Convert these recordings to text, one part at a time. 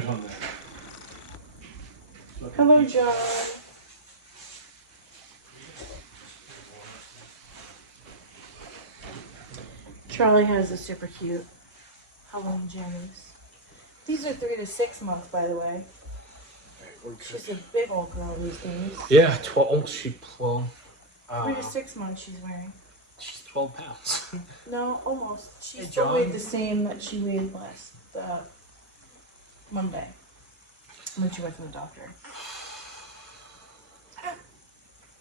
good on that. Hello, John. Charlie has a super cute Halloween jammies. These are 3 to 6 months, by the way. She's a big old girl these days. Yeah, 12. Oh, she 12. 3 to 6 months she's wearing. She's 12 pounds. No, almost. She Hey, still John. weighed the same that she weighed last Monday when she went to the doctor.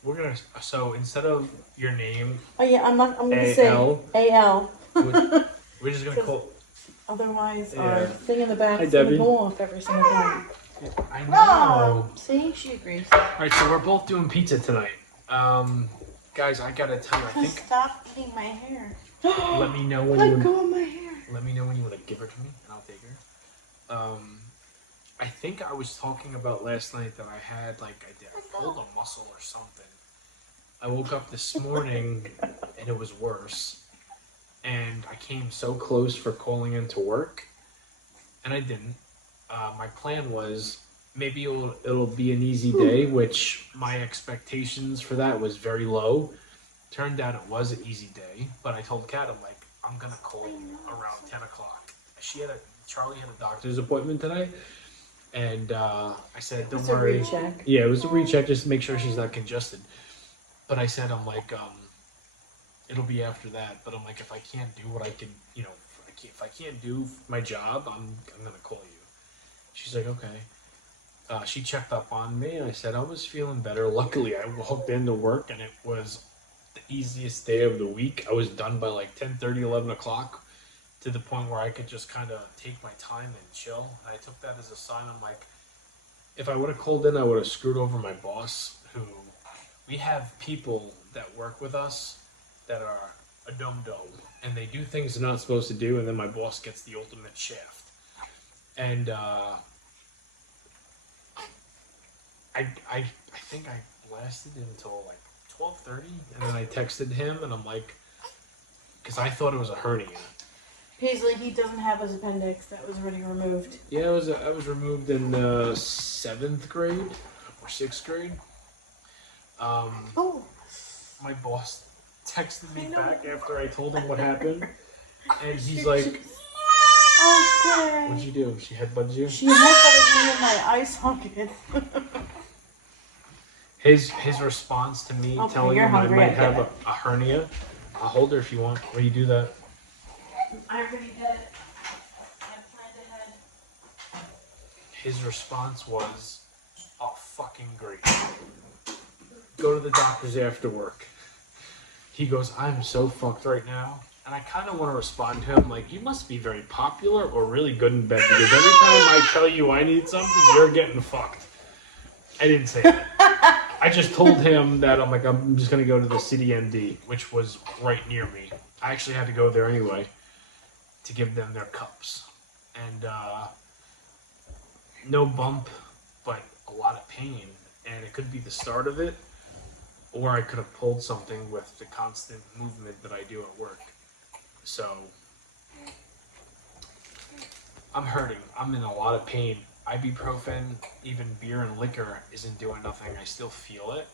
We're gonna. So instead of your name, Oh yeah, I'm gonna say A.L. AL. we're just gonna call. Otherwise, Yeah. our thing in the back Hi, is gonna Debbie. go off every single time. I know. See, she agrees. All right, so we're both doing pizza tonight. Guys, I gotta tell you, I think. Stop eating my hair. Let me know when Let go of my hair. Let me know when you want to give her to me, and I'll take her. I think I was talking about last night that I had I pulled a muscle or something. I woke up this morning and it was worse, and I came so close for calling into work, and I didn't. My plan was maybe it'll be an easy day, which my expectations for that was very low. Turned out it was an easy day, but I told Kat, I'm gonna call around 10 o'clock. Charlie had a doctor's appointment today, and I said, don't worry. Recheck. Yeah, it was a recheck just to make sure she's not congested. But I said, it'll be after that. But I'm like, if I can't do what I can, if I can't do my job, I'm gonna call you. She's like, okay. She checked up on me, and I said I was feeling better. Luckily, I walked into work, and it was the easiest day of the week. I was done by 10:30, 11 o'clock, to the point where I could just kind of take my time and chill. And I took that as a sign. I'm like, if I would have called in, I would have screwed over my boss, who we have people that work with us that are a dum-dum, and they do things they're not supposed to do, and then my boss gets the ultimate shaft. And I think I blasted until 12:30, and then I texted him, and I'm like, because I thought it was a hernia. Paisley, he doesn't have his appendix. That was already removed. Yeah, I was removed in 7th grade or 6th grade. My boss texted me back after I told him what happened, and he's like, okay. what'd you do? She headbutted you? She headbutted me in my eye socket. His response to me telling him I might have a hernia. I'll hold her if you want. Will you do that? I already did it. I planned ahead. His response was, oh, fucking great. Go to the doctor's after work. He goes, I'm so fucked right now. And I kind of want to respond to him you must be very popular or really good in bed, because every time I tell you I need something, you're getting fucked. I didn't say that. I just told him that I'm just going to go to the City MD, which was right near me. I actually had to go there anyway to give them their cups. And no bump, but a lot of pain. And it could be the start of it, or I could have pulled something with the constant movement that I do at work. So I'm hurting. I'm in a lot of pain. Ibuprofen, even beer and liquor isn't doing nothing. I still feel it.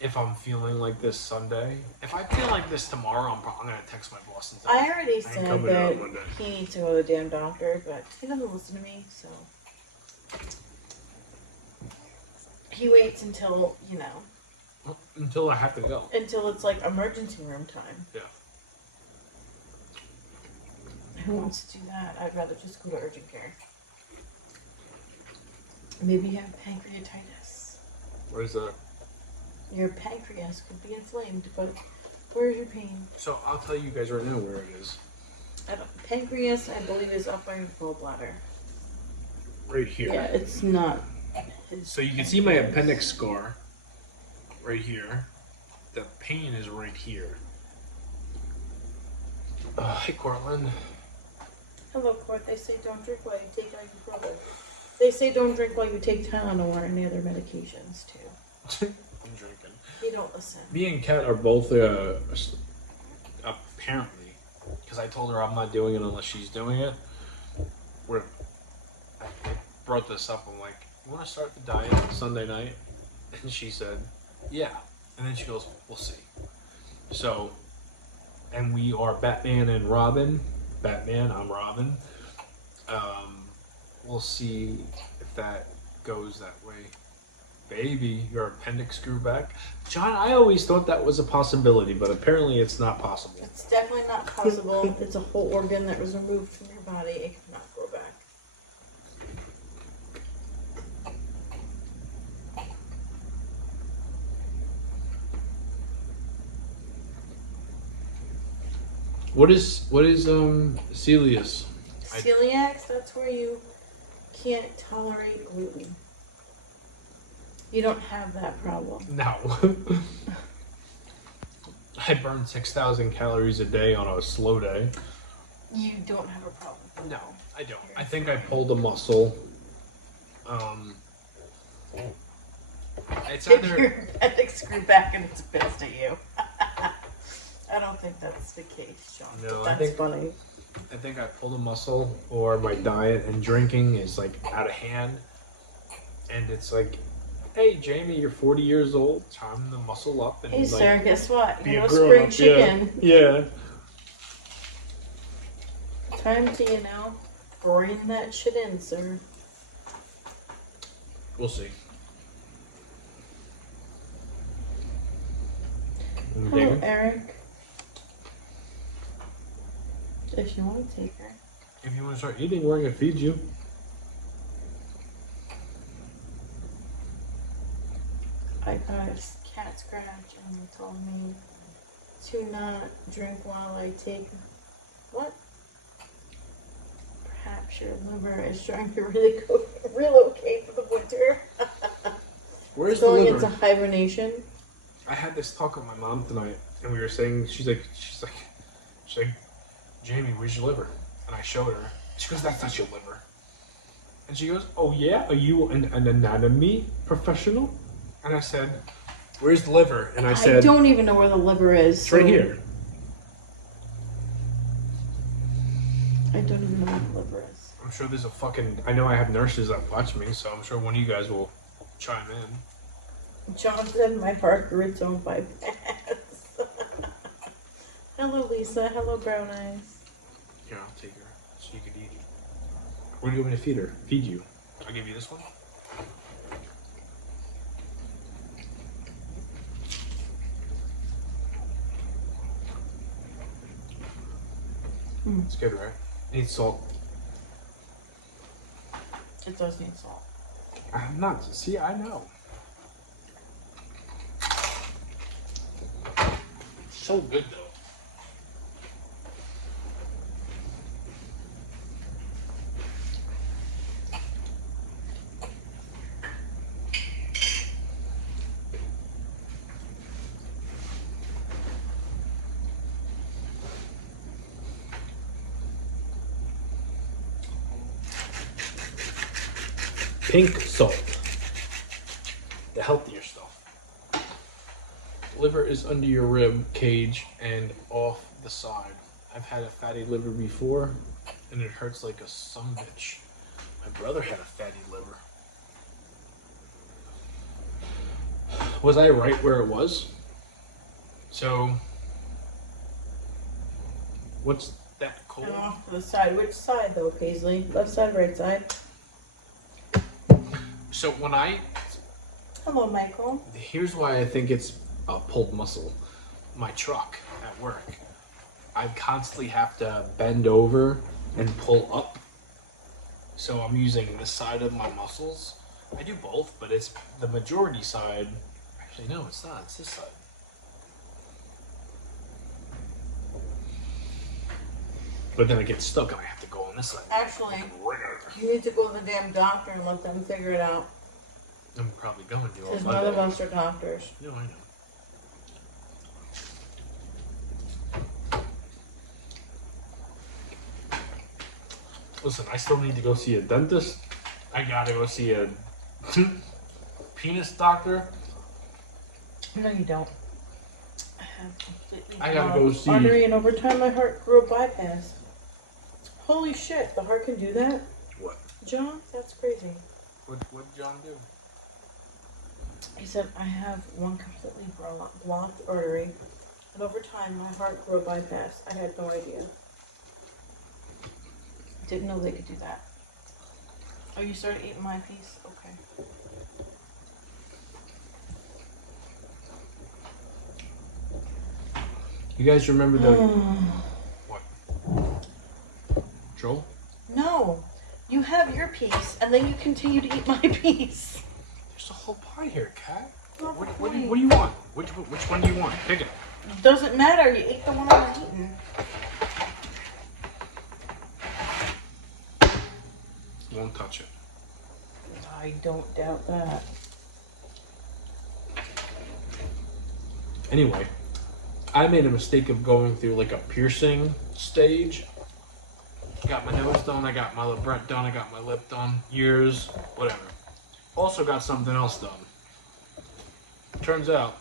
If I'm feeling like this Sunday, if I feel like this tomorrow, I'm gonna text my boss and tell him I already said that he needs to go to the damn doctor, but he doesn't listen to me, so he waits until, until I have to go. until it's emergency room time. Yeah. Who wants to do that? I'd rather just go to urgent care. Maybe you have pancreatitis. What is that? Your pancreas could be inflamed, but where's your pain? So I'll tell you guys right now where it is. Pancreas, I believe, is up by your gallbladder. Right here. Yeah, it's not. So you can see my appendix scar right here. The pain is right here. Hey, Cortland. Hello, Court. They say don't drink while you take ibuprofen. They say don't drink while you take Tylenol or any other medications, too. I'm drinking. They don't listen. Me and Kat are both, apparently, because I told her I'm not doing it unless she's doing it. I brought this up. I'm like, you want to start the diet Sunday night? And she said, yeah. And then she goes, we'll see. So, and we are Batman and Robin. Batman, I'm Robin. We'll see if that goes that way. Baby, your appendix grew back. John, I always thought that was a possibility, but apparently it's not possible. It's definitely not possible. It's a whole organ that was removed from your body. It cannot grow back. What is celiac? Celiac, that's where you can't tolerate gluten. You don't have that problem. No. I burn 6,000 calories a day on a slow day. You don't have a problem. No, I don't. I think I pulled a muscle. It's If either your appendix grew back and it's pissed at you. I don't think that's the case, Sean. No, That's funny. I think I pulled a muscle, or my diet and drinking is like out of hand, and it's like, hey Jamie, you're 40 years old, time to muscle up and Hey, sir, guess what? be You a know, grown spring up. chicken. Yeah. Time to, bring that shit in, sir. We'll see. Hello, Eric. If you want to take her. If you want to start eating, we're gonna feed you. I got a cat scratch and they told me to not drink while I take what? Perhaps your liver is trying to really relocate for the winter. Where's Going the liver? into hibernation. I had this talk with my mom tonight, and we were saying, she's like, Jamie, where's your liver? And I showed her. She goes, that's not your liver. And she goes, oh yeah, are you an anatomy professional? And I said, where's the liver? And I said, I don't even know where the liver is. it's right here. I don't even know where the liver is. I'm sure there's a fucking, I know I have nurses that watch me, so I'm sure one of you guys will chime in. John said my heart grew its own bypass. Hello, Lisa. Hello, Brown Eyes. Here, I'll take her so you can eat. What do you want me to feed her? Feed you. I'll give you this one. It's good, right? It needs salt. It does need salt. I'm not. See, I know. So good, though. Pink salt. The healthier stuff. Liver is under your rib cage and off the side. I've had a fatty liver before, and it hurts like a sumbitch. My brother had a fatty liver. Was I right where it was? So, what's that cold? And off to the side. Which side, though, Paisley? Left side, right side? So when I, Hello, Michael. here's why I think it's a pulled muscle. My truck at work, I constantly have to bend over and pull up. So I'm using this side of my muscles. I do both, but it's the majority side. Actually, no, it's not. It's this side. But then I get stuck and I have to go on this side. Actually, you need to go to the damn doctor and let them figure it out. I'm probably going to. Because none of us are doctors. No, I know. Listen, I still need to go see a dentist. I gotta go see a penis doctor. No, you don't. I have completely I gotta go see- artery, and over time my heart grew a bypass. Holy shit, the heart can do that? What? John, that's crazy. What did John do? He said, I have one completely blocked artery, and over time my heart grew a bypass. I had no idea. Didn't know they could do that. Oh, you started eating my piece? Okay. You guys remember the... What? Stroll? No. You have your piece, and then you continue to eat my piece. There's a whole pie here, Kat. Not What funny. do you want? Which one do you want? Pick it. Doesn't matter. You ate the one I'm eating. Won't touch it. I don't doubt that. Anyway, I made a mistake of going through like a piercing stage. Got my nose done, I got my libret done, I got my lip done, ears, whatever. Also got something else done. Turns out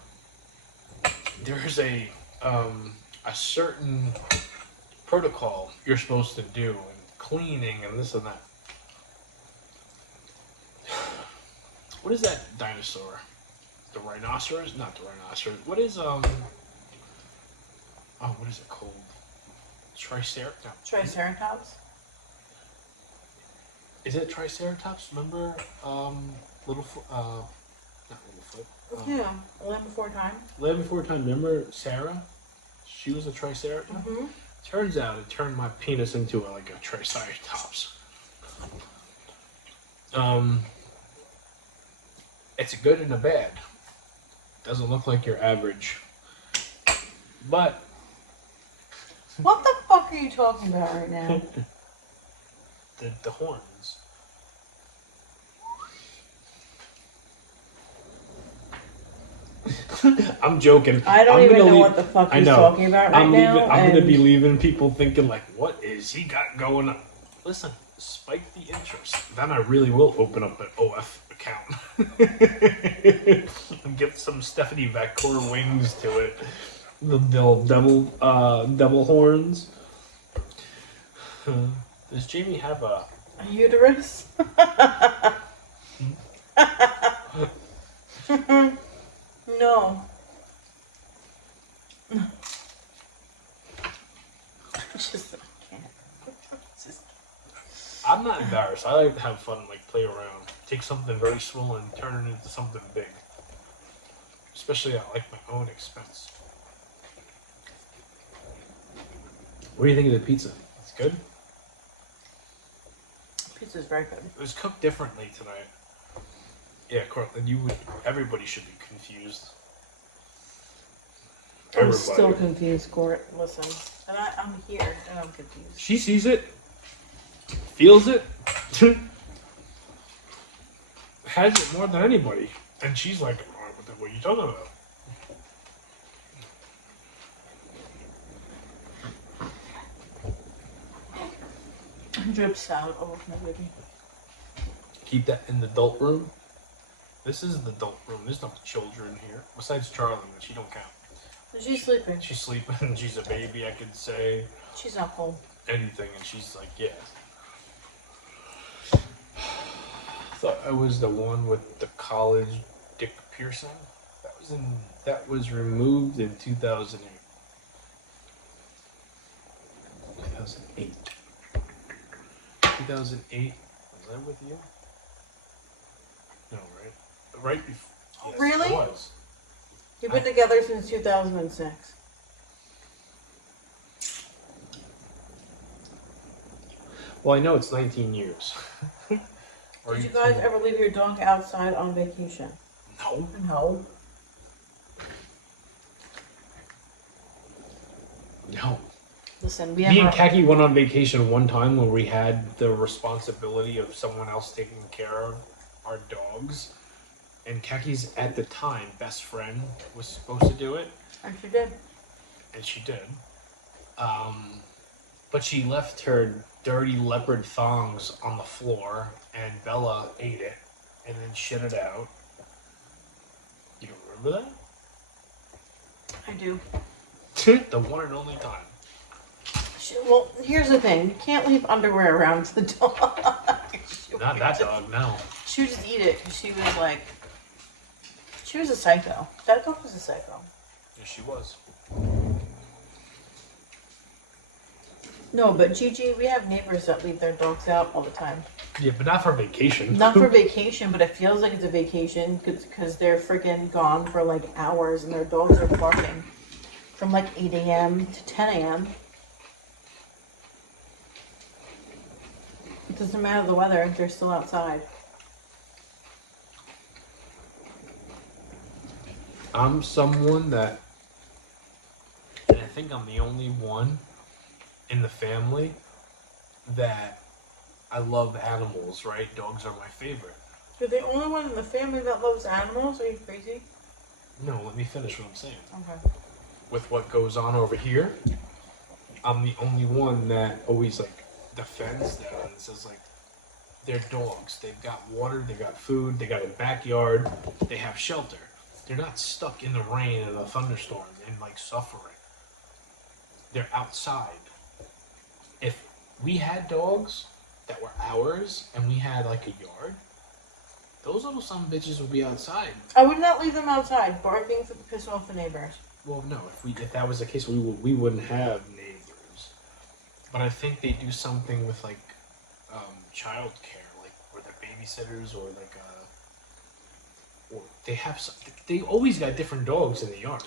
there's a certain protocol you're supposed to do, and cleaning and this and that. What is that dinosaur? The rhinoceros? Not the rhinoceros. What is what is it called? Triceratops? No. Triceratops? Is it Triceratops? Remember, not Littlefoot. Yeah, Land Before Time. Land Before Time. Remember Sarah? She was a Triceratops. Mm-hmm. Turns out it turned my penis into a Triceratops. It's a good and a bad. Doesn't look like your average. But What the fuck are you talking about right now? the horns. I'm joking. I don't even know what the fuck he's talking about right now. I'm gonna be leaving people thinking like, what is he got going on? Listen, spike the interest. Then I really will open up an OF account. And give some Stephanie Vacor wings to it. The devil horns. Does Jamie have a uterus? No. Just, I can't. I'm not embarrassed. I like to have fun and play around. Take something very small and turn it into something big. Especially at my own expense. What do you think of the pizza? It's good? Pizza's very good. It was cooked differently tonight. Yeah, Cortland, everybody should be confused. I'm still confused, Court. Listen. And I'm here, and I'm confused. She sees it. Feels it. Has it more than anybody. And she's like, what are you talking about? Drip salad all over my baby. Keep that in the adult room. This is the adult room. There's no children here. Besides Charlie, but she don't count. She's sleeping. She's sleeping. She's a baby, I could say. She's not home. Anything, and she's like, yeah. Thought I was the one with the college dick piercing. That was removed in 2008. 2008. 2008. Was I with you? No, right? Right before. Yes, Really? I was. You've been together since 2006. Well, I know it's 19 years. Did you guys ever leave your dog outside on vacation? No. No. No. Listen, Me and Kaki went on vacation one time where we had the responsibility of someone else taking care of our dogs. And Kaki's, at the time, best friend was supposed to do it. And she did. And she did. But she left her dirty leopard thongs on the floor, and Bella ate it, and then shit it out. You don't remember that? I do. The one and only time. Well, here's the thing. You can't leave underwear around the dog. Not that dog, no. She would just eat it because she was like... She was a psycho. That dog was a psycho. Yes, she was. No, but Gigi, we have neighbors that leave their dogs out all the time. Yeah, but not for vacation. Not for vacation, but it feels like it's a vacation because they're freaking gone for like hours and their dogs are barking from like 8 a.m. to 10 a.m. It doesn't matter the weather, they're still outside. I'm someone that, and I think I'm the only one in the family that I love animals, right? Dogs are my favorite. You're the only one in the family that loves animals? Are you crazy? No, let me finish what I'm saying. Okay. With what goes on over here, I'm the only one that always like defends them and says like, they're dogs. They've got water, they got food, they got a backyard, they have shelter. They're not stuck in the rain and the thunderstorm and like suffering. They're outside. If we had dogs that were ours and we had like a yard, those little son of bitches would be outside. I would not leave them outside, barking to piss off the neighbors. Well, no, if that was the case, we wouldn't have neighbors. But I think they do something with like child care, like where they're babysitters or like or they have some, they always got different dogs in the yard.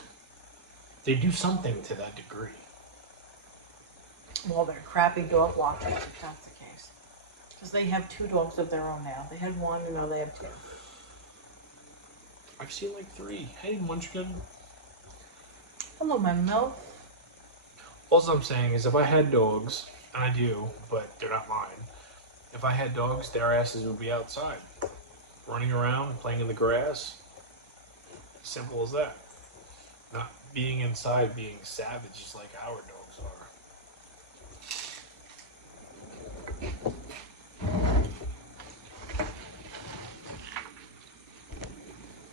They do something to that degree. Well, they're crappy dog watchers if that's the case. Because they have 2 dogs of their own now. They had 1 and now they have 2. I've seen like 3. Hey, Munchkin. Hello, my milk. All I'm saying is if I had dogs, and I do, but they're not mine. If I had dogs, their asses would be outside, running around, playing in the grass. Simple as that. Not being inside, being savages like our dogs are.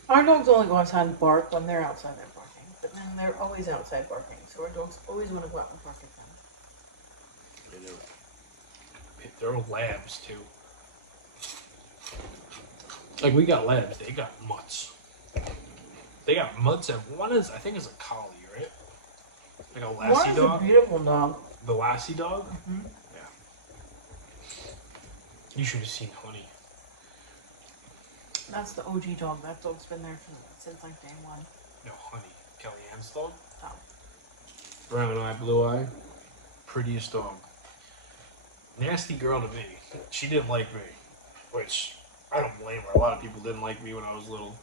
Our dogs only go outside and bark when they're outside, they're barking. But then they're always outside barking. So our dogs always want to go out and bark at them. They do. They're labs too. Like we got labs, they got mutts. They got mutts and one is, I think is a collie, right? Like a lassie One is dog. a beautiful dog. The lassie dog? Mm-hmm. Yeah. You should have seen Honey. That's the OG dog. That dog's been there since like day 1. No, Honey. Kellyanne's dog? Oh. Brown eye, blue eye. Prettiest dog. Nasty girl to me. She didn't like me. Which, I don't blame her. A lot of people didn't like me when I was little.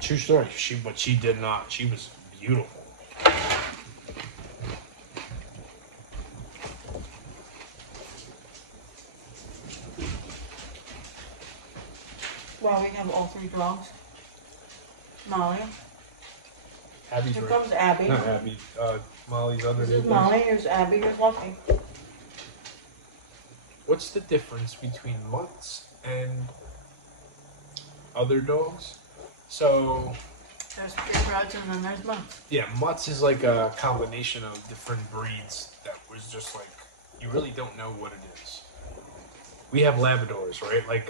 True story. But she did not. She was beautiful. Well, we have all 3 dogs. Molly. Abby's Here right. comes Abby. Not Abby. Molly's underneath. Molly, here's Abby, here's Lucky. What's the difference between mutts and other dogs? So, There's purebreds and then there's mutts. yeah, mutts is like a combination of different breeds that was just like, you really don't know what it is. We have Labradors, right? Like,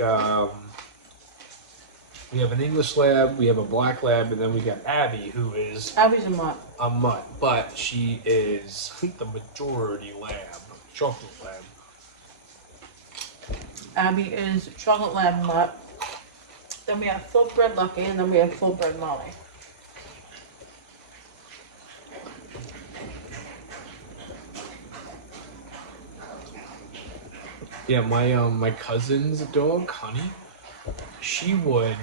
we have an English lab, we have a black lab, and then we got Abby, who is Abby's a mutt. a mutt, but she is the majority lab, chocolate lab. Abby is chocolate lab mutt. Then we have full bred Lucky, and then we have full bred Molly. Yeah, my cousin's dog, Honey, she would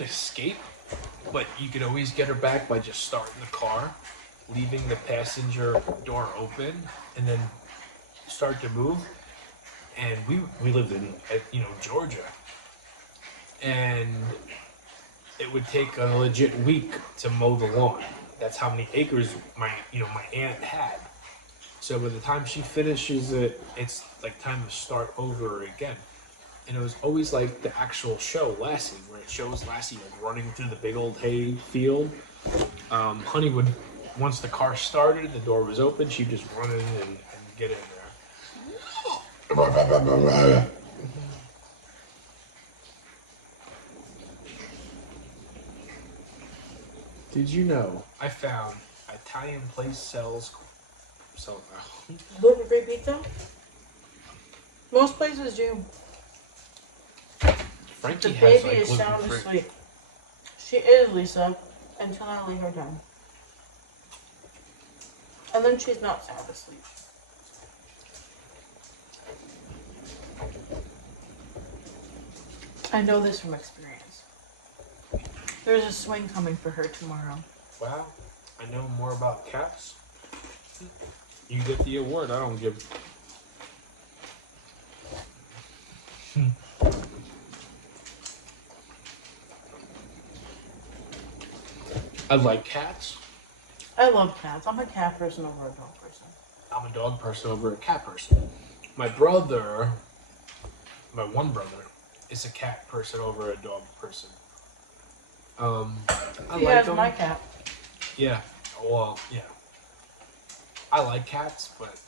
escape, but you could always get her back by just starting the car, leaving the passenger door open, and then start to move. And we lived in Georgia, and it would take a legit week to mow the lawn. That's how many acres my aunt had. So by the time she finishes it, it's like time to start over again. And it was always like the actual show, Lassie, where it shows Lassie like running through the big old hay field. Honey would, once the car started, the door was open, she'd just run in and get in there. Did you know I found Italian place sells Gluten-free pizza? Most places do. Frankie The has baby like is sound gluten-free. asleep. She is, Lisa, until I lay her down. And then she's not sound asleep. I know this from experience. There's a swing coming for her tomorrow. Wow, I know more about cats. You get the award. I don't give. I like cats. I love cats. I'm a cat person over a dog person. I'm a dog person over a cat person. My brother, my one brother, is a cat person over a dog person. I He like has them. my cat. Yeah. Well, yeah. I like cats, but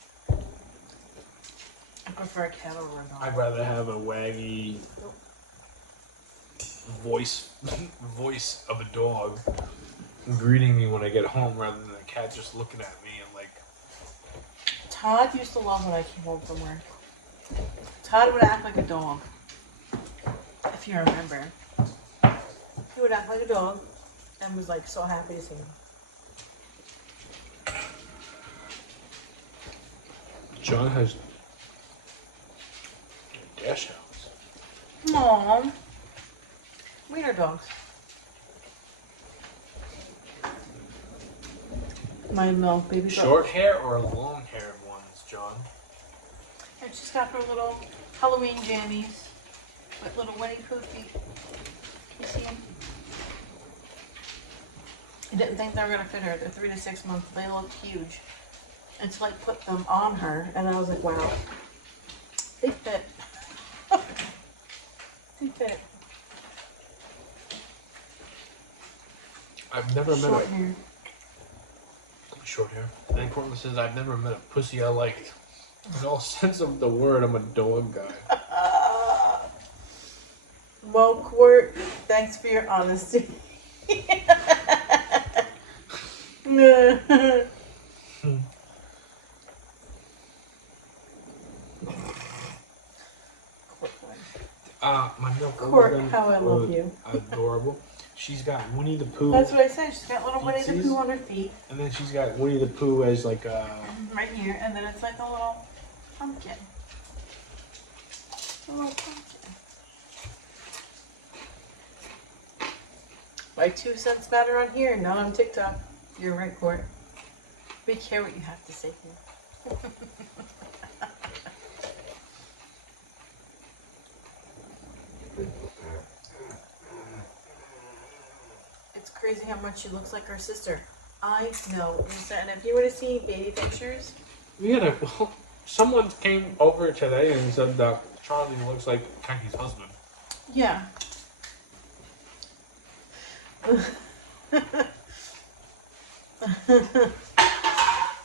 I prefer a cat over a dog. I'd rather have a waggy voice of a dog greeting me when I get home rather than a cat just looking at me and like. Todd used to love when I came home from work. Todd would act like a dog. If you remember. He would act like a dog and was like so happy to see me. John has a dash house. Aww. Wiener dogs. My milk baby dog. Short hair or long haired ones, John? And she's got her little Halloween jammies with little Winnie Pooh feet. You see them? I didn't think they were gonna fit her. They're 3 to 6 months. They looked huge. Until I put them on her, and I was like, wow, they fit. They fit. I've never met Short hair. Short hair. And Cortland says, I've never met a pussy I liked. In all sense of the word, I'm a dog guy. Well, Court, thanks for your honesty. My milk Court, how I love you. Adorable. She's got Winnie the Pooh. That's what I said. She's got little Winnie the Pooh on her feet. And then she's got Winnie the Pooh as like a... Right here. And then it's like a little pumpkin. A little pumpkin. My 2 cents matter on here, not on TikTok. You're right, Court. We care what you have to say here. It's crazy how much she looks like her sister. I know, Lisa. And if you were to see baby pictures, We had a... Someone came over today and said that Charlie looks like Kaki's husband. yeah.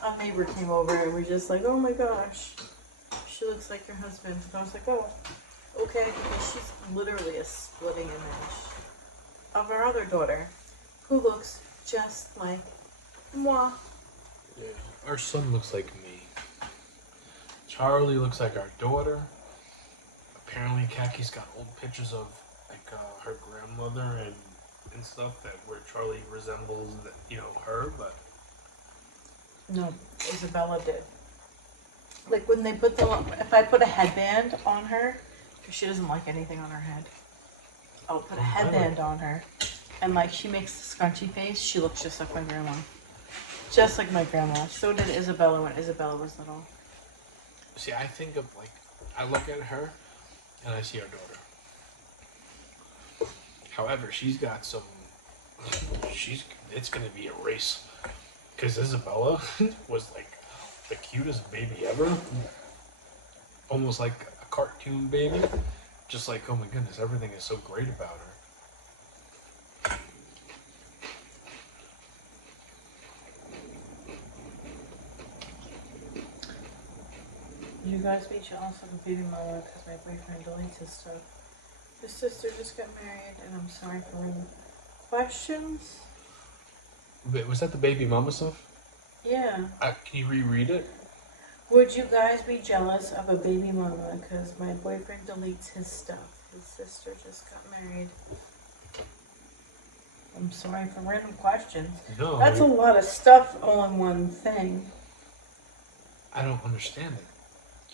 A neighbor came over and was just like, oh my gosh, she looks like your husband. And I was like, oh, okay, because she's literally a splitting image of our other daughter, who looks just like moi. Yeah. Our son looks like me. Charlie looks like our daughter. Apparently, Kaki's got old pictures of like her grandmother and stuff that where Charlie resembles, her, but No, Isabella did. Like when they put if I put a headband on her, because she doesn't like anything on her head, I'll put a headband on her, and like she makes the scrunchy face, she looks just like my grandma. Just like my grandma. So did Isabella when Isabella was little. see, I think of I look at her and I see our daughter. However, she's got some. It's gonna be a race, because Isabella was like the cutest baby ever, almost like a cartoon baby, Just like, oh my goodness, everything is so great about her. You guys be jealous of a baby mama because my boyfriend deletes his stuff. His sister just got married, and I'm sorry for any questions. Wait, was that the baby mama stuff? Yeah. Can you reread it? Would you guys be jealous of a baby mama because my boyfriend deletes his stuff? His sister just got married. I'm sorry for random questions. No. That's a lot of stuff all in one thing. I don't understand it.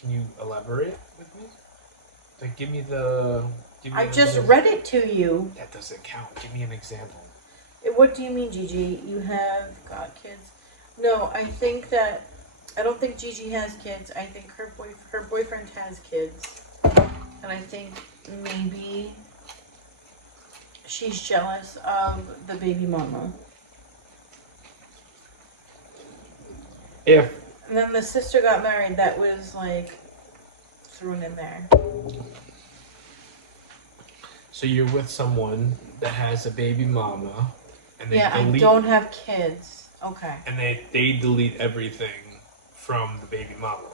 Can you elaborate with me? Like, give me the... I just read it to you. That doesn't count. Give me an example. What do you mean, Gigi? You have got kids? No, I don't think Gigi has kids. I think her boyfriend has kids. And I think maybe she's jealous of the baby mama. If... And then the sister got married, that was like thrown in there. So you're with someone that has a baby mama, and they I delete... don't have kids. Okay. And they delete everything from the baby mama.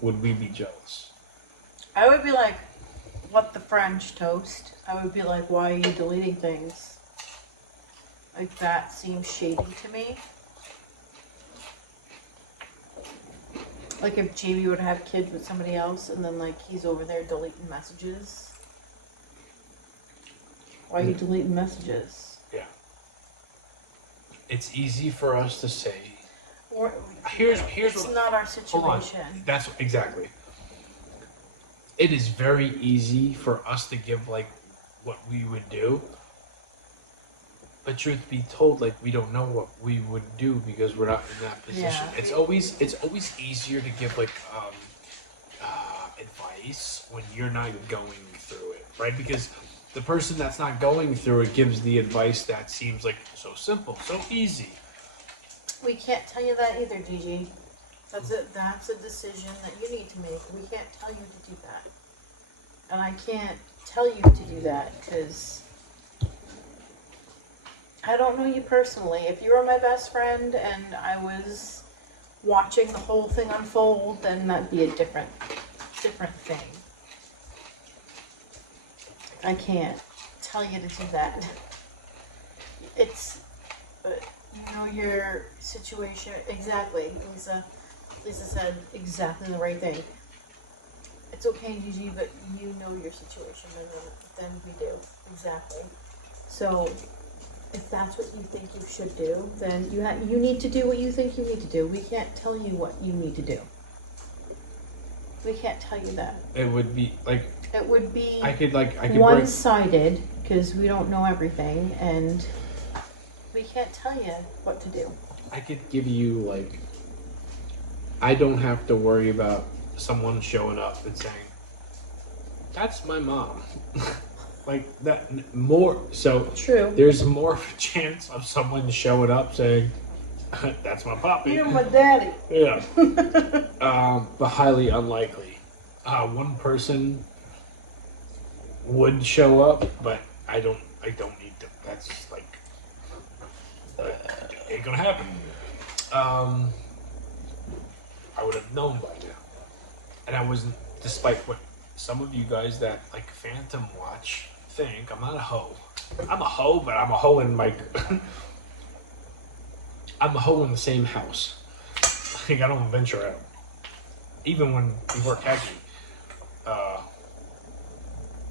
Would we be jealous? I would be like, what the French toast? I would be like, why are you deleting things? Like, that seems shady to me. Like if Jamie would have kids with somebody else and then like he's over there deleting messages. Why are you deleting messages? Yeah. It's easy for us to say. Or, Here's it's not our situation. Hold on. That's exactly. It is very easy for us to give like what we would do. But truth be told, like we don't know what we would do because we're not in that position. Yeah. It's always easier to give like advice when you're not going through it, right? Because the person that's not going through it gives the advice that seems like so simple, so easy. We can't tell you that either, Gigi. That's a decision that you need to make. We can't tell you to do that. And I can't tell you to do that because I don't know you personally. If you were my best friend and I was watching the whole thing unfold, then that'd be a different thing. I can't tell you to do that. It's, you know, your situation, exactly. Lisa said exactly the right thing. It's okay, Gigi, but you know your situation better than we do. Exactly. So, if that's what you think you should do, then you need to do what you think you need to do. We can't tell you what you need to do. We can't tell you that. It would be like... It would be I could one-sided because we don't know everything and we can't tell you what to do. I could give you like... I don't have to worry about someone showing up and saying, that's my mom. Like that more so True. There's more of a chance of someone showing up saying that's my poppy. You're my daddy. Yeah. But highly unlikely. One person would show up, but I don't need to. That's just like ain't gonna happen. I would have known by now. And I wasn't, despite what some of you guys that like Phantom watch think, I'm not a hoe. I'm a hoe, but I'm a hoe in my... I'm a hoe in the same house. Like, I don't venture out. Even when we were catching, I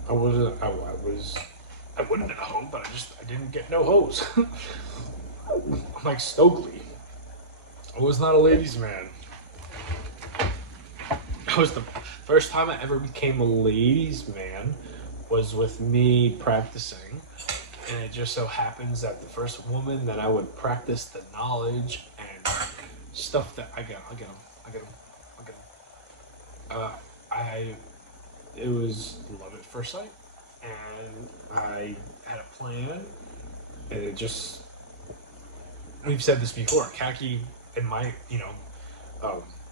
wouldn't have been a hoe, but I didn't get no hoes. I'm like Stokely. I was not a ladies' man. That was the first time I ever became a ladies' man was with me practicing. And it just so happens that the first woman that I would practice the knowledge and stuff that it was love at first sight. And I had a plan and it just, we've said this before, khaki in my,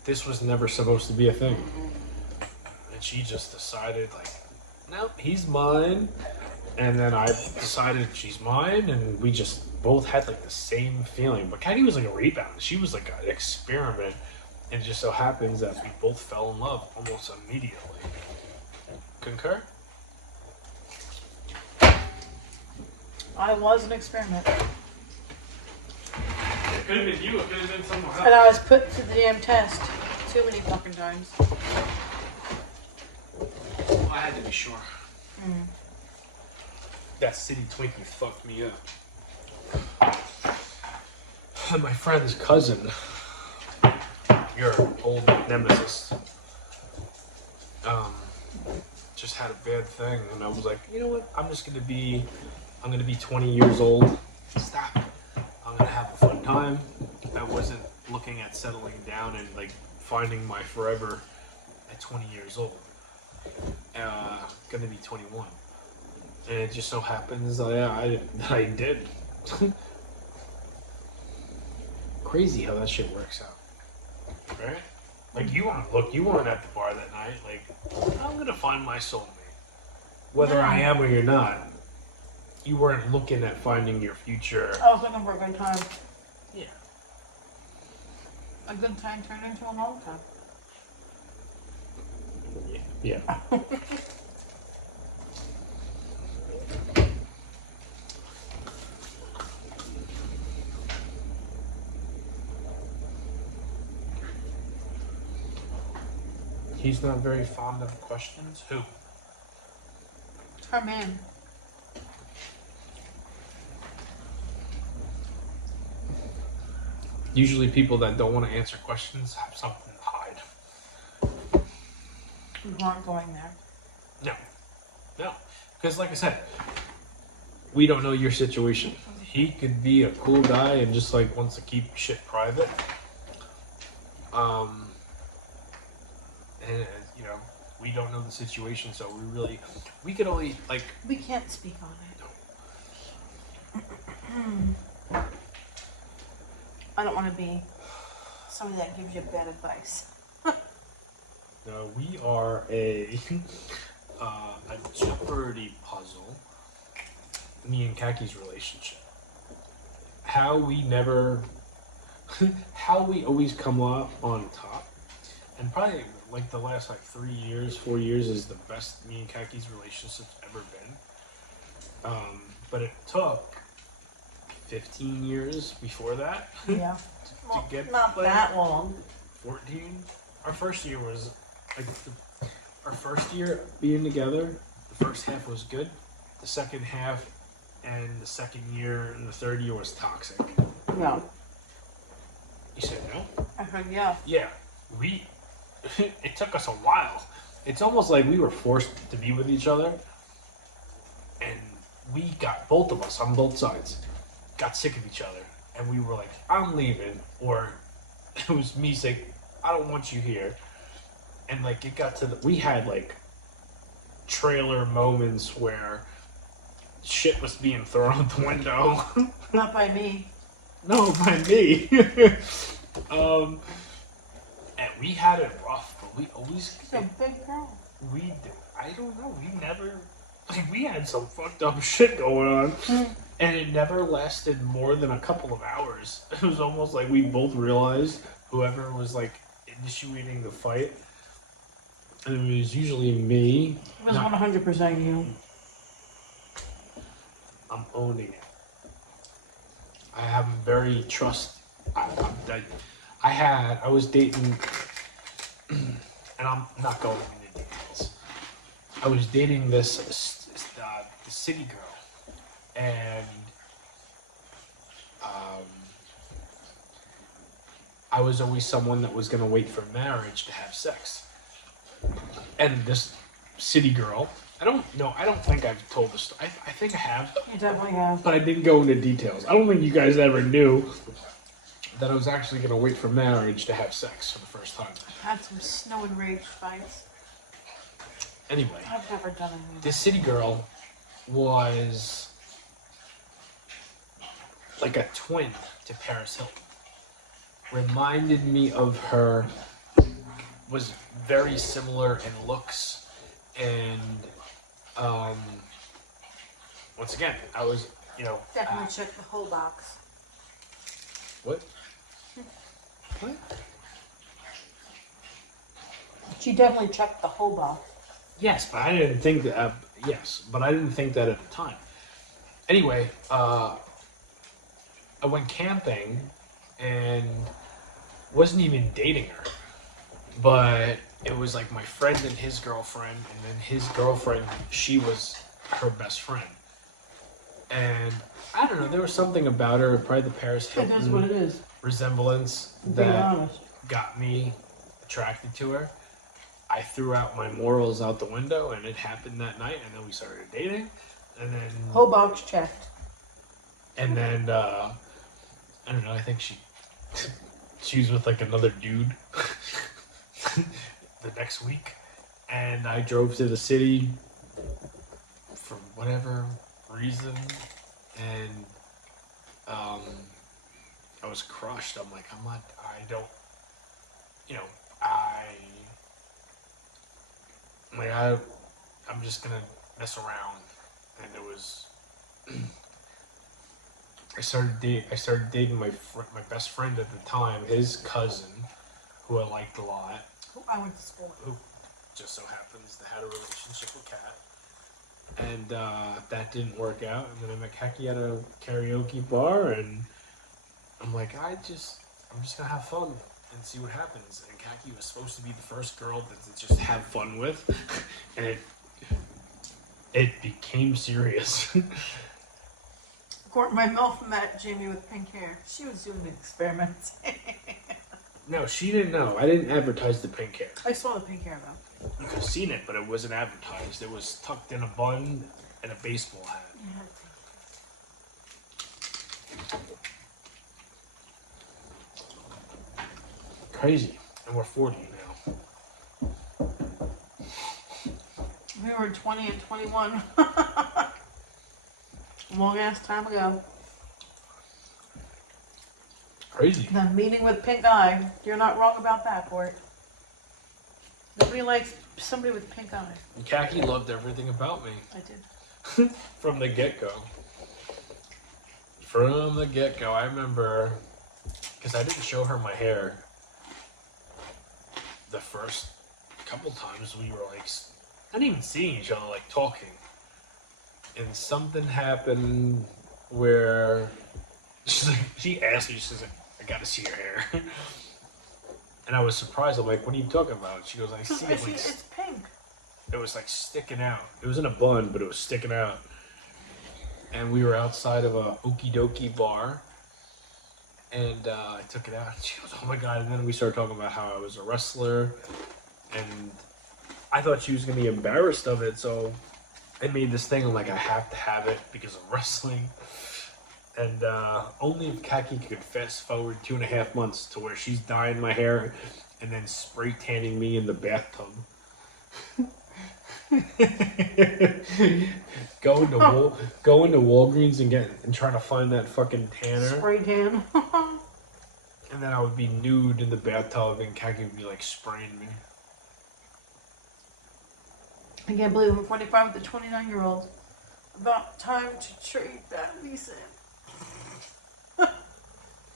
this was never supposed to be a thing. And she just decided, like, nope, he's mine. And then I decided she's mine, and we just both had like the same feeling. But Caddy was like a rebound. She was like an experiment. And it just so happens that we both fell in love almost immediately. Concur? I was an experiment. It could have been you, it could have been someone else. And I was put to the damn test too many fucking times. I had to be sure. That city Twinkie fucked me up. My friend's cousin, your old nemesis, just had a bad thing, and I was like, you know what? I'm gonna be 20 years old. Stop. I'm gonna have a fun time. I wasn't looking at settling down and like finding my forever at 20 years old. Gonna be 21, and it just so happens that I did. Crazy how that shit works out, right? Like you weren't at the bar that night. Like, I'm gonna find my soulmate, whether I am or you're not. You weren't looking at finding your future. I was looking for a good time. Yeah. A good time turned into a long time. Yeah. He's not very fond of questions. Who? Her man. Usually people that don't want to answer questions have something to hide. We aren't going there. No. Because like I said, we don't know your situation. He could be a cool guy and just like wants to keep shit private. And you know, we don't know the situation, so we could only like. We can't speak on it. I don't want to be somebody that gives you bad advice. No, we are a Jeopardy puzzle. Me and Kaki's relationship. How we always come up on top, and probably like the last like 4 years is the best me and Kaki's relationship's ever been. But it took 15 years before that. Yeah. to get Not like, that long. 14. Our first year was like our first year being together. The first half was good. The second half and the second year and the third year was toxic. No. You said no? I heard yeah. Yeah. It took us a while. It's almost like we were forced to be with each other, and we got, both of us on both sides got sick of each other, and we were like, I'm leaving, or it was me saying, I don't want you here. And like it got to we had like trailer moments where shit was being thrown out the window. Not by me. No, by me. And we had it rough, but we always. She's a big girl. I don't know. We never. Like, we had some fucked up shit going on. And it never lasted more than a couple of hours. It was almost like we both realized whoever was, like, initiating the fight. And it was usually me. It was 100% you. I'm owning it. I have very trust. I was dating, and I'm not going into details. I was dating this the city girl, and I was always someone that was going to wait for marriage to have sex. And this city girl, I don't think I've told this story. I think I have. You definitely have. But I didn't go into details. I don't think you guys ever knew that I was actually going to wait for marriage to have sex for the first time. I've had some snow and rage fights. Anyway, I've never done anything. this city girl was like a twin to Paris Hilton. Reminded me of her was very similar in looks, and once again, I was, Definitely check the whole box. what? What? She definitely checked the whole box. Yes, but I didn't think that. Yes, but I didn't think that at the time. Anyway, I went camping and wasn't even dating her, but it was like my friend and his girlfriend, and then his girlfriend, she was her best friend, and I don't know, there was something about her, probably the Paris It is what Hilton it is. resemblance Being that honest. got me attracted to her. I threw out my morals out the window, and it happened that night, and then we started dating, and then Whole box checked. I don't know. I think she was with like another dude the next week, and I drove to the city for whatever reason, and I was crushed. I'm like, I'm not. I don't. You know, I like I'm just gonna mess around, and it was. I started dating my best friend at the time, his cousin, who I liked a lot, Who I went to school with. who just so happens to have a relationship with Kat, and that didn't work out. And then I met Kaki at a karaoke bar, and I'm like, I'm just gonna have fun and see what happens. And Kaki was supposed to be the first girl to just have fun with, and it became serious. My MILF met Jamie with pink hair. She was doing experiments. No, she didn't know. I didn't advertise the pink hair. I saw the pink hair though. You could have seen it, but it wasn't advertised. It was tucked in a bun and a baseball hat. Crazy. And we're 40 now. We were 20 and 21. Long ass time ago. Crazy. The meeting with pink eye. You're not wrong about that, Bort. Nobody likes somebody with pink eye. And Kaki loved everything about me. I did. From the get-go. From the get-go. I remember, because I didn't show her my hair the first couple times we were like, not even seeing each other, like talking. And something happened where she asked me, she said, I gotta see your hair. And I was surprised. I'm like, what are you talking about? She goes, I see it. Like, it's pink. it was like sticking out. It was in a bun, but it was sticking out. And we were outside of a okie dokie bar. And I took it out. And she goes, oh my God. And then we started talking about how I was a wrestler. And I thought she was going to be embarrassed of it. So I made this thing. I'm like, I have to have it because of wrestling. And only if Kaki could fast forward 2.5 months to where she's dyeing my hair and then spray tanning me in the bathtub. Going to Walgreens and trying to find that fucking tanner. Spray tan. And then I would be nude in the bathtub and Kaki would be like spraying me. I can't believe I'm 45 with a 29-year-old. About time to trade that Lisa.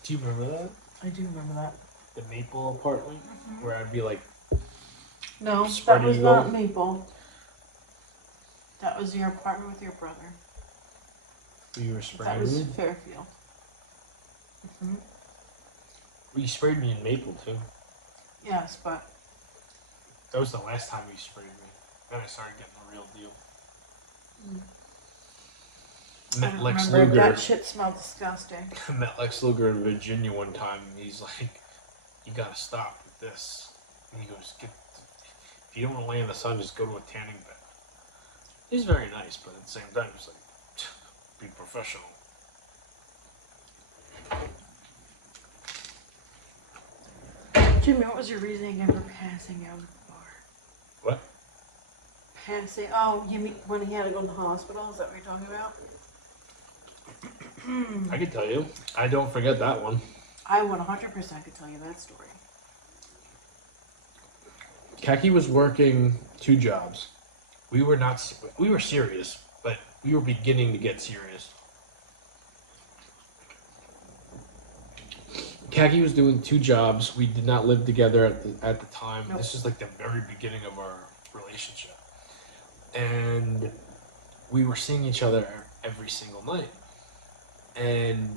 Do you remember that? I do remember that. The Maple apartment? Where I'd be like... No, that Spreading was eagle? not Maple. That was your apartment with your brother. You were That spraying was me? Fairfield. Well, you sprayed me in Maple too. Yes, but That was the last time you sprayed me. Then I started getting the real deal. I Met don't Lex remember. That Luger. shit smelled disgusting. Met Lex Luger in Virginia one time, and he's like, "You gotta stop with this." And he goes, "If you don't want to lay in the sun, just go to a tanning bed." He's very nice, but at the same time, he's like, "Be professional." Jimmy, what was your reasoning ever passing out of the bar? What? Passing? Oh, you mean when he had to go to the hospital? Is that what you're talking about? I can tell you. I don't forget that one. I 100% could tell you that story. Kaki was working 2 jobs. We were not. We were serious, but we were beginning to get serious. Kaki was doing 2 jobs. We did not live together at the time. Nope. This is like the very beginning of our relationship, and we were seeing each other every single night. And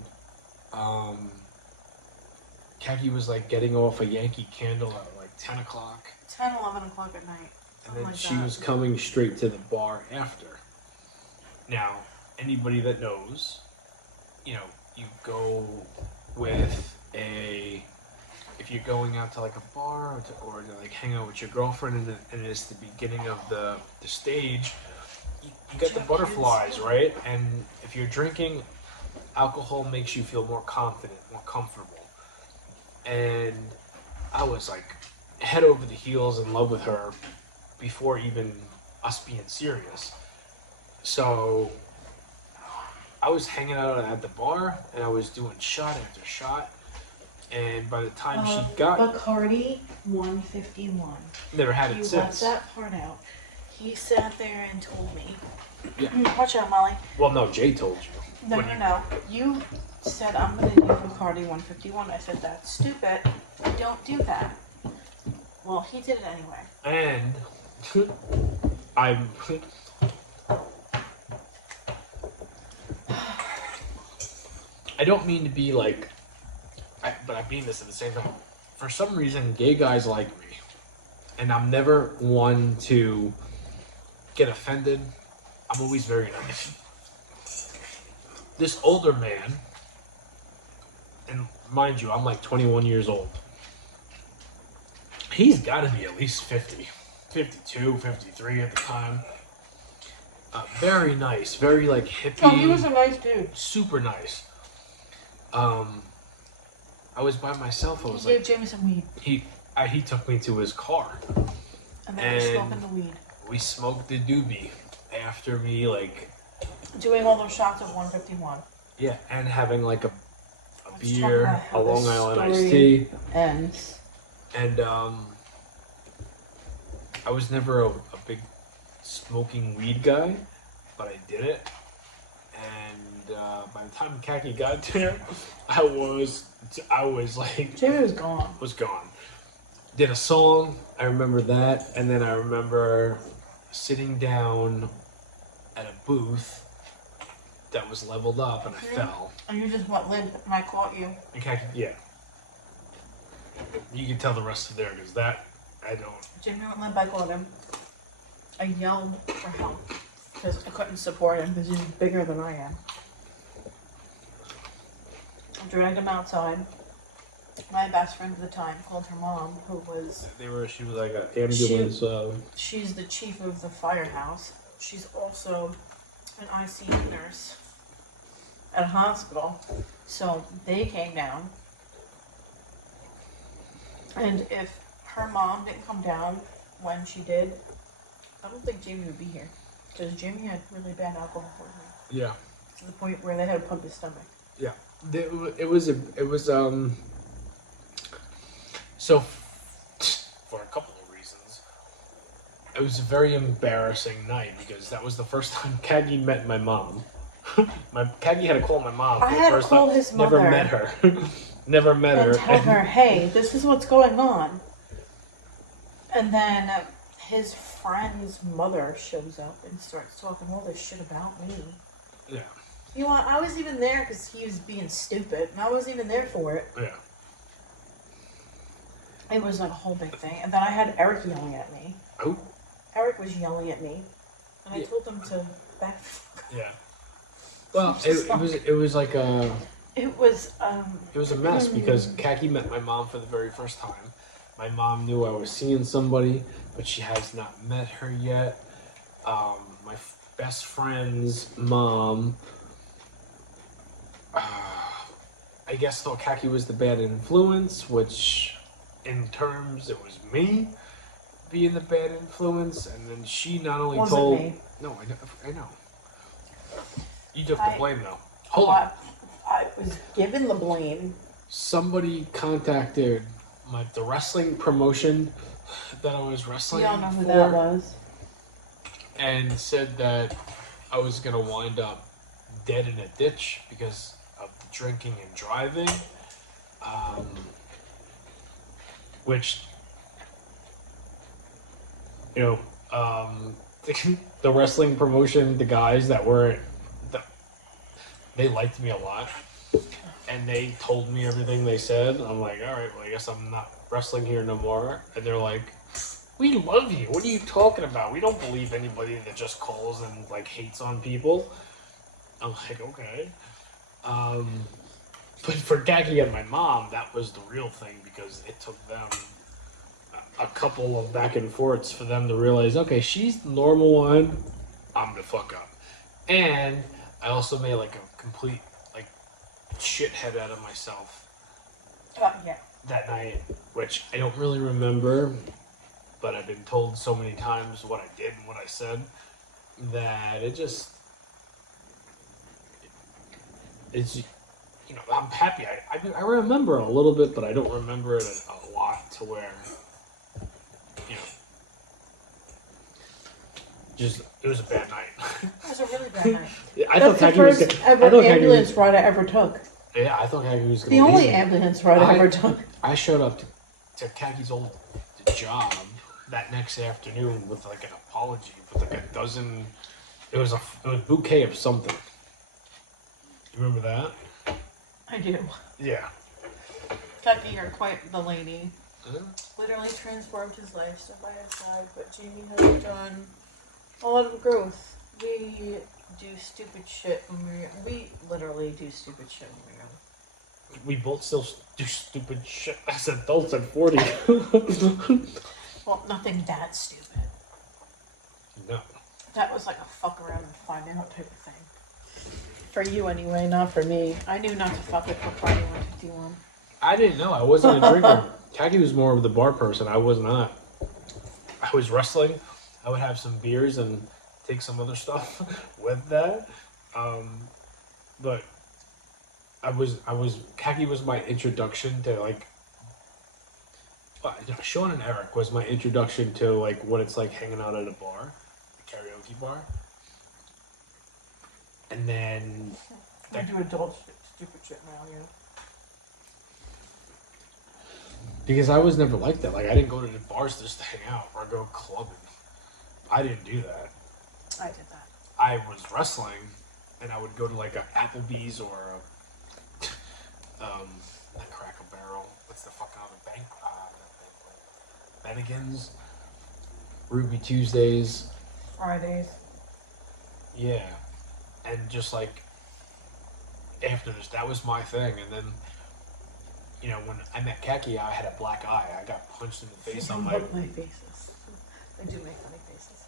Kaki was like getting off a Yankee Candle at like 10 o'clock. 10, 11 o'clock at night. And then Like she that. was coming straight to the bar after. Now, anybody that knows, you know, you go with if you're going out to like a bar or to like hang out with your girlfriend and it's the beginning of the stage, you get the butterflies, right? And if you're drinking, alcohol makes you feel more confident, more comfortable. And I was like head over the heels in love with her before even us being serious. So I was hanging out at the bar and I was doing shot after shot. And by the time she got Bacardi 151. never had it You since. left that part out. He sat there and told me. Yeah. Watch out, Molly. Well, no, Jay told you. No. You said, I'm going to do Bacardi 151. I said, that's stupid. Don't do that. Well, he did it anyway. And I don't mean to be like, but I mean this at the same time. For some reason, gay guys like me, and I'm never one to get offended. I'm always very nice. This older man, and mind you, I'm like 21 years old. He's got to be at least 50, 52, 53 at the time. Very nice, very like hippie. Oh, he was a nice dude. Super nice. I was by myself. I was He gave like, Jamie some weed. he took me to his car. And then we smoking the weed. We smoked the doobie after me, like, Doing all those shots of 151. yeah, and having like a Let's beer, talk about a how Long this Island iced story tea, ends. and I was never a big smoking weed guy, but I did it. And by the time Kaki got there, I was like, Jamie was gone. was gone. Did a song, I remember that, and then I remember sitting down at a booth that was leveled up, and I fell. And you just went limp, and I caught you. And Kaki, yeah. You can tell the rest of there, because that, I don't. Jamie went limp, I caught him. I yelled for help, because I couldn't support him, because he's bigger than I am. I dragged him outside. My best friend at the time called her mom, who was... She was like an ambulance. She's the chief of the firehouse. She's also an ICU nurse at a hospital. So they came down. And if her mom didn't come down when she did, I don't think Jamie would be here. Because Jamie had really bad alcohol poisoning. Yeah. To the point where they had to pump his stomach. Yeah. It was so for a couple of reasons, it was a very embarrassing night because that was the first time Kagi met my mom. Kagi had to call my mom for I the had to first call time. his Never mother. met her. Never met her. And tell her, hey, this is what's going on. And then his friend's mother shows up and starts talking all this shit about me. Yeah. You know what? I was even there because he was being stupid, and I wasn't even there for it. Yeah. It was like a whole big thing. And then I had Eric yelling at me. Oh. Eric was yelling at me, and I Yeah. told him to back the fuck up. Yeah. Well, it was like a. It was It was a mess because Kaki met my mom for the very first time. My mom knew I was seeing somebody, but she has not met her yet. My best friend's mom, I guess, thought Kaki was the bad influence, which in terms it was me being the bad influence, and then she not only wasn't told me. No, I know. You took the blame though. Hold on. I was given the blame. Somebody contacted the wrestling promotion that I was wrestling You all know who for, that was. and said that I was gonna wind up dead in a ditch because of the drinking and driving, which, you know, the wrestling promotion, the guys that were, they liked me a lot, and they told me everything they said. I'm like, all right, well, I guess I'm not wrestling here no more. And they're like, we love you. What are you talking about? We don't believe anybody that just calls and like hates on people. I'm like, okay. But for Gaggy and my mom, that was the real thing, because it took them a couple of back and forths for them to realize, okay, she's the normal one, I'm the fuck up. And I also made like a complete like shithead out of myself Yeah. that night, which I don't really remember, but I've been told so many times what I did and what I said that it's, you know, I'm happy. I remember a little bit, but I don't remember it a lot to where, you know, just, it was a bad night. It was a really bad night. I That's thought the first ever ambulance ride I ever took. Yeah, I thought Kagi was going to The only ambulance ride I ever took. I showed up to Kagi's old job that next afternoon with like an apology, with like a dozen. It was a bouquet of something. You remember that? I do. Yeah. Tucky, you're quite the lady. Huh? Literally transformed his life step by side, but Jamie has done a lot of growth. We do stupid shit when we literally do stupid shit when we're young. We both still do stupid shit as adults at 40. Well, nothing that stupid. No. That was like a fuck around and find out type of thing. For you anyway, not for me. I knew not to fuck with Friday 151. I didn't know. I wasn't a drinker. Kagi was more of the bar person. I was not. I was wrestling. I would have some beers and take some other stuff with that. But Kagi was my introduction to like, Sean and Eric was my introduction to like what it's like hanging out at a bar, a karaoke bar. And then I do adult shit, stupid shit now, yeah. Because I was never like that. Like, I didn't go to the bars just to hang out or go clubbing. I didn't do that. I did that. I was wrestling, and I would go to like a Applebee's or not Cracker Barrel. What's the fucking other bank? Bennigan's, Ruby Tuesdays, Fridays. yeah, and just like after this, that was my thing. And then, you know, when I met Kaki, I had a black eye. I got punched in the face. I'm like, my faces. I do make funny faces.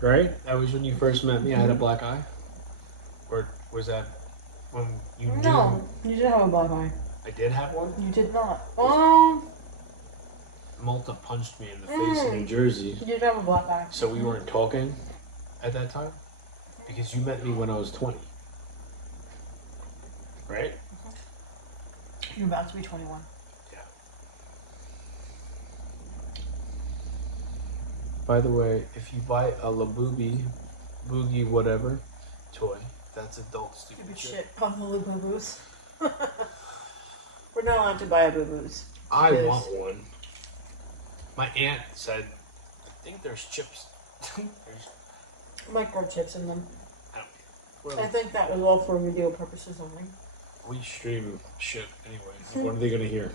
right? That was when you first met me. I had a black eye, or was that when you knew? No, you did have a black eye. I did have one. You did not. Malta punched me in the face in New Jersey. You did have a black eye. So we weren't talking at that time? Because you met me when I was 20. Right? You're about to be 21. Yeah. By the way, if you buy a Labubi, Boogie, whatever, toy, that's adult stupid shit. On the Boo-Boos. We're not allowed to buy a Boo-Boos. I want one. My aunt said, I think there's chips. Microchips in them. I don't care. Well, I think that was all for video purposes only. we stream shit anyway. What are they gonna hear?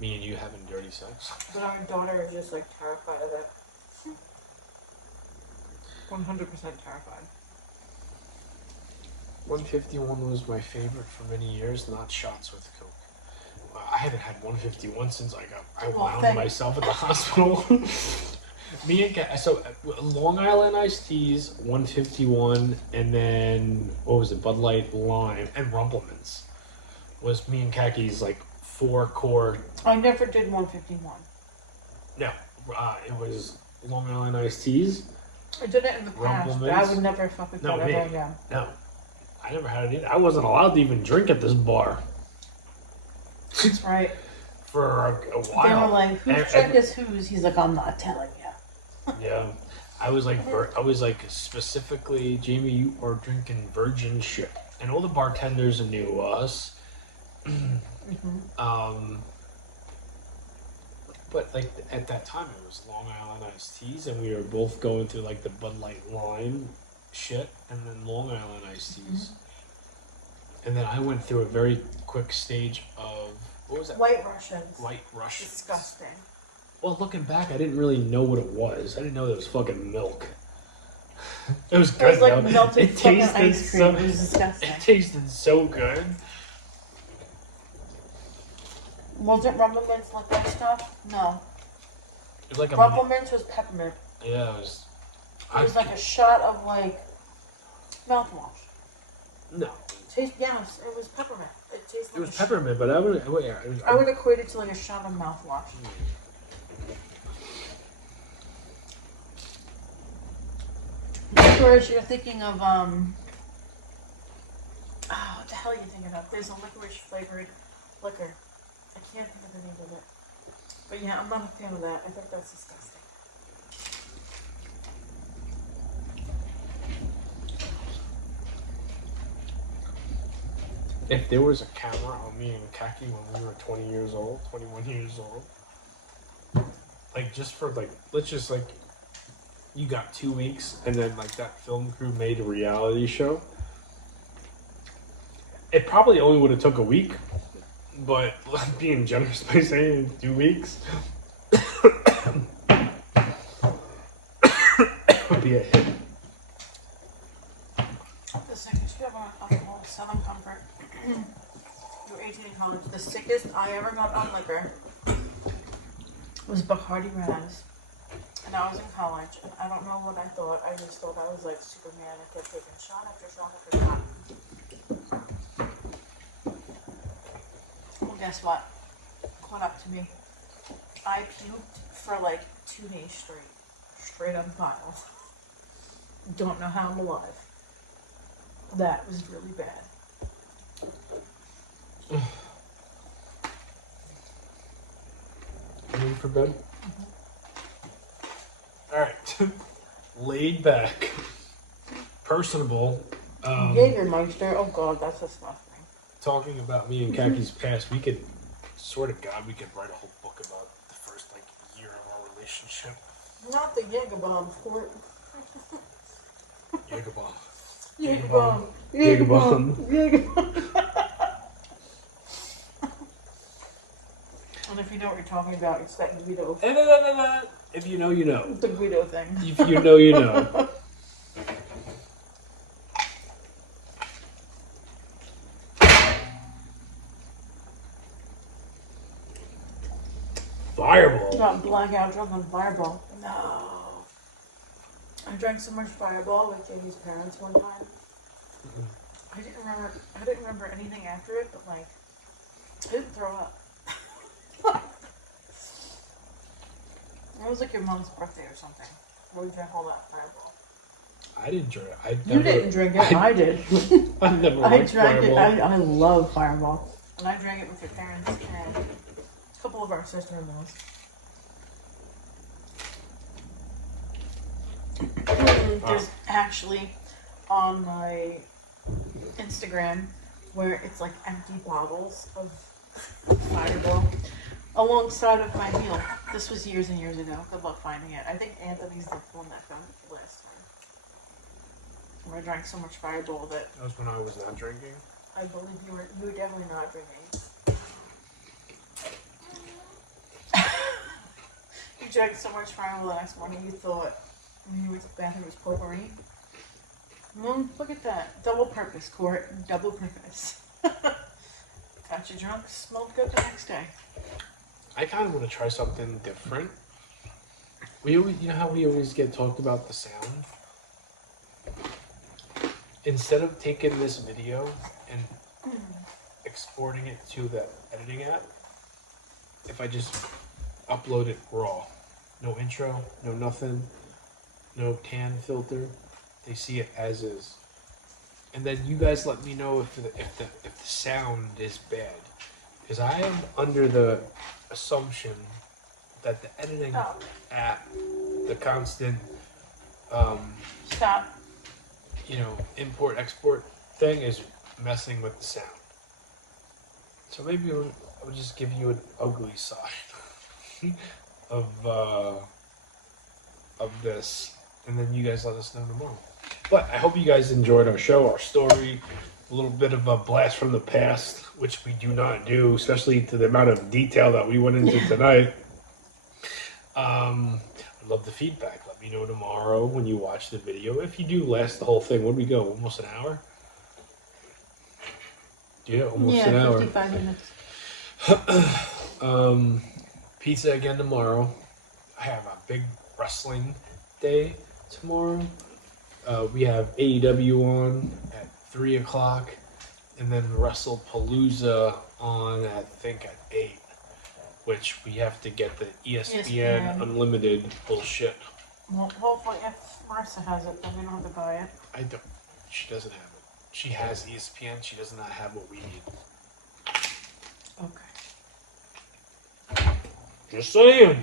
Me and you having dirty sex? But our daughter is just like terrified of it. 100% terrified. 151 was my favorite for many years, not shots with Coke. I haven't had 151 since I wound myself at the hospital. Me and so Long Island iced teas, 151, and then what was it? Bud Light, Lime, and Rumplemans was me and Kaki's like 4 core. I never did 151. No, it was Long Island iced teas. I did it in the past, but I would never fuck with that ever again. No, I never had it either. I wasn't allowed to even drink at this bar. That's right. for a while. They were like, "Whose check is whose?" He's like, "I'm not telling you." Yeah. I was like specifically, Jamie, you are drinking virgin shit. And all the bartenders knew us. But like at that time it was Long Island iced teas and we were both going through like the Bud Light lime shit and then Long Island iced teas. And then I went through a very quick stage of what was that? White Russians. White Russians. Disgusting. Well, looking back, I didn't really know what it was. I didn't know that it was fucking milk. It was good. It was like though. melted It fucking tasted ice cream. so. It was disgusting. It tasted so good. Wasn't Rumplemints liquid stuff? No. It was like a. Rumplemints was peppermint. Yeah, it was. It was like a shot of like mouthwash. No. Yes, it was peppermint. It tasted. It was peppermint, but I would. I would equate it to like a shot of mouthwash. Licorice, you're thinking of what the hell are you thinking of? There's a licorice flavored liquor. I can't think of the name of it. But yeah, I'm not a fan of that. I think that's disgusting. If there was a camera on me and Kaki when we were 20 years old, 21 years old, like just for like, let's just like, you got 2 weeks and then like that film crew made a reality show. It probably only would have took a week, but being generous by saying 2 weeks would be a hit. The sickest you ever got alcohol, Southern Comfort. You were 18 in college. The sickest I ever got on liquor was Bacardi Raz. And I was in college, and I don't know what I thought. I just thought I was like Superman. I kept taking shot after shot after shot. Well, guess what? Caught up to me. I puked for like 2 days straight. Straight on pile. Don't know how I'm alive. That was really bad. Ready for bed? Alright. Laid back. Personable. Jägermeister. Oh god, that's disgusting. Talking about me and Kaki's past, we could, swear to God, we could write a whole book about the first like year of our relationship. Not the Jaeger bomb, Court. Jaeger bomb. Jaeger bomb. Jaeger bomb. Jaeger bomb. And if you know what you're talking about, it's that Guido. If you know, you know. The Guido thing. If you know, you know. Fireball. Got blackout drunk on Fireball. No. I drank so much Fireball with Jamie's parents one time. I didn't remember anything after it, but like, I didn't throw up. It was like your mom's birthday or something. Where we drank all that Fireball. I didn't drink it. You didn't drink it, I did. I never I liked drank Fireball. it. I love Fireball. And I drank it with your parents and a couple of our sister-in-laws. There's actually on my Instagram where it's like empty bottles of Fireball alongside of my meal. This was years and years ago. Good luck finding it. I think Anthony's the one that found it last time. Where I drank so much Fireball that That was when I was not drinking. I believe you were definitely not drinking. You drank so much Fireball the next morning you thought when you went to the bathroom it was potpourri. Look at that. Double purpose, Court. Double purpose. Got you drunk, smelled good the next day. I kind of want to try something different. We always, you know how we always get talked about the sound? Instead of taking this video and exporting it to the editing app, if I just upload it raw, no intro, no nothing, no tan filter, they see it as is. And then you guys let me know if the sound is bad. Because I am under the assumption that the editing Oh. app, the constant, Stop. import export thing is messing with the sound. So maybe I'll just give you an ugly side of this, and then you guys let us know tomorrow. But I hope you guys enjoyed our show, our story, a little bit of a blast from the past, which we do not do, especially to the amount of detail that we went into tonight. I'd love the feedback. Let me know tomorrow when you watch the video. If you do last the whole thing, what do we go? Almost an hour? Yeah, almost an hour. 55 minutes. Pizza again tomorrow. I have a big wrestling day tomorrow. We have AEW on at 3 o'clock, and then WrestlePalooza on I think at 8, which we have to get the ESPN Unlimited bullshit. Well, hopefully if Marissa has it, then we don't have to buy it. I don't. She doesn't have it. She has ESPN. She does not have what we need. Okay. Just saying.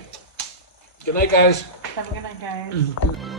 Good night, guys. Have a good night, guys.